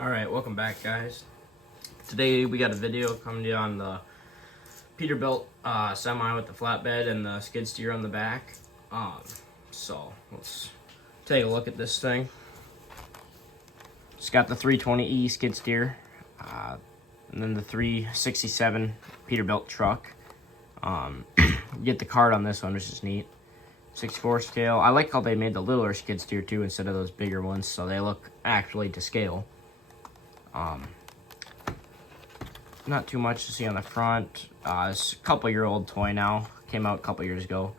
Alright, welcome back, guys. Today we got a video coming to you on the Peterbilt semi with the flatbed and the skid steer on the back. So let's take a look at this thing. It's got the 320E skid steer, and then the 367 Peterbilt truck. You get the card on this one, which is neat. 64 scale. I like how they made the littler skid steer too instead of those bigger ones, so they look actually to scale. Not too much to see on the front. It's a couple-year-old toy now. Came out a couple years ago,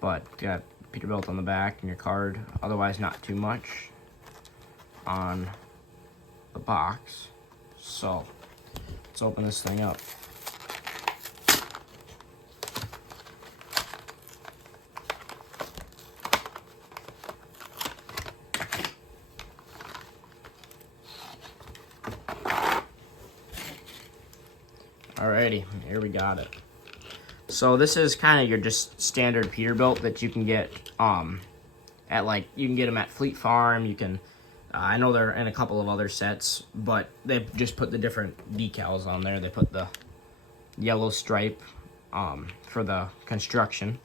but got Peterbilt on the back and your card. Otherwise, not too much on the box. So let's open this thing up. Alrighty, here we got it. So this is kind of your just standard Peterbilt that you can get at, like, you can get them at Fleet Farm. You can I know they're in a couple of other sets, but they just put the different decals on there. They put the yellow stripe for the construction,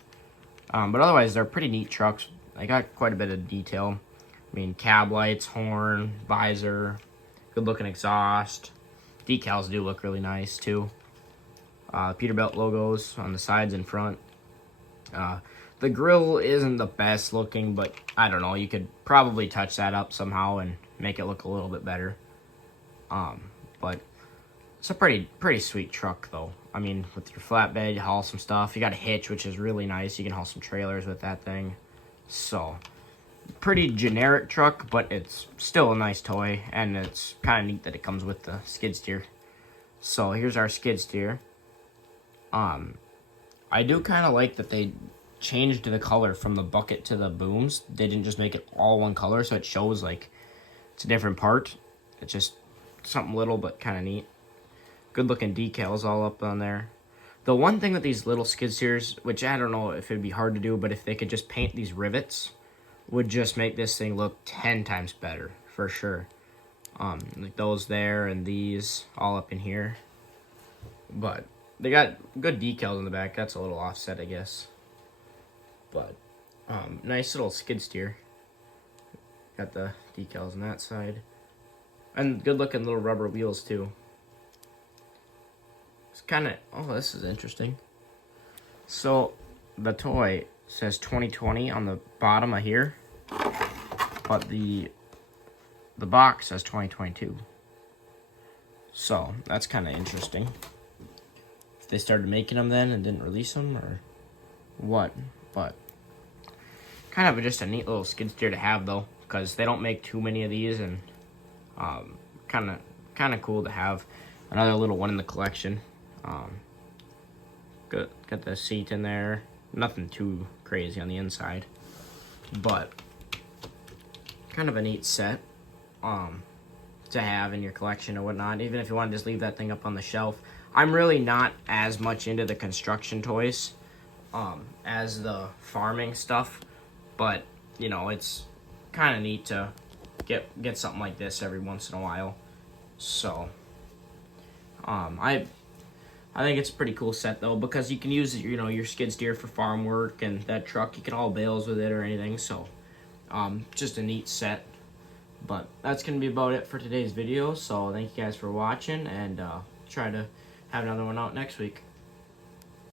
but otherwise they're pretty neat trucks. They got quite a bit of detail. I mean, cab lights, horn, visor, good looking exhaust. Decals do look really nice too. Peterbilt logos on the sides and front. The grill isn't the best looking, but I don't know, you could probably touch that up somehow and make it look a little bit better. But it's a pretty sweet truck though. I mean, with your flatbed, you haul some stuff. You got a hitch, which is really nice. You can haul some trailers with that thing. So, pretty generic truck, but it's still a nice toy, and it's kind of neat that it comes with the skid steer. So here's our skid steer. I do kind of like that they changed the color from the bucket to the booms. They didn't just make it all one color, so it shows like it's a different part. It's just something little but kind of neat. Good looking decals all up on there. The one thing with these little skid steers, which I don't know if it'd be hard to do, but if they could just paint these rivets, would just make this thing look 10 times better for sure. Like those there and these all up in here. But they got good decals in the back. That's a little offset, I guess. But nice little skid steer. Got the decals on that side. And good looking little rubber wheels too. It's kind of, oh, this is interesting. So the toy says 2020 on the bottom of here, but the box says 2022. So that's kind of interesting. If they started making them then and didn't release them or what, but kind of just a neat little skid steer to have though, because they don't make too many of these, and kind of cool to have another little one in the collection. Got the seat in there. Nothing too crazy on the inside, but kind of a neat set to have in your collection or whatnot, even if you want to just leave that thing up on the shelf. I'm really not as much into the construction toys as the farming stuff, but you know, it's kind of neat to get something like this every once in a while. So I think it's a pretty cool set though, because you can use, you know, your skid steer for farm work, and that truck you can haul bales with it or anything. So just a neat set. But that's gonna be about it for today's video. So thank you guys for watching, and try to have another one out next week.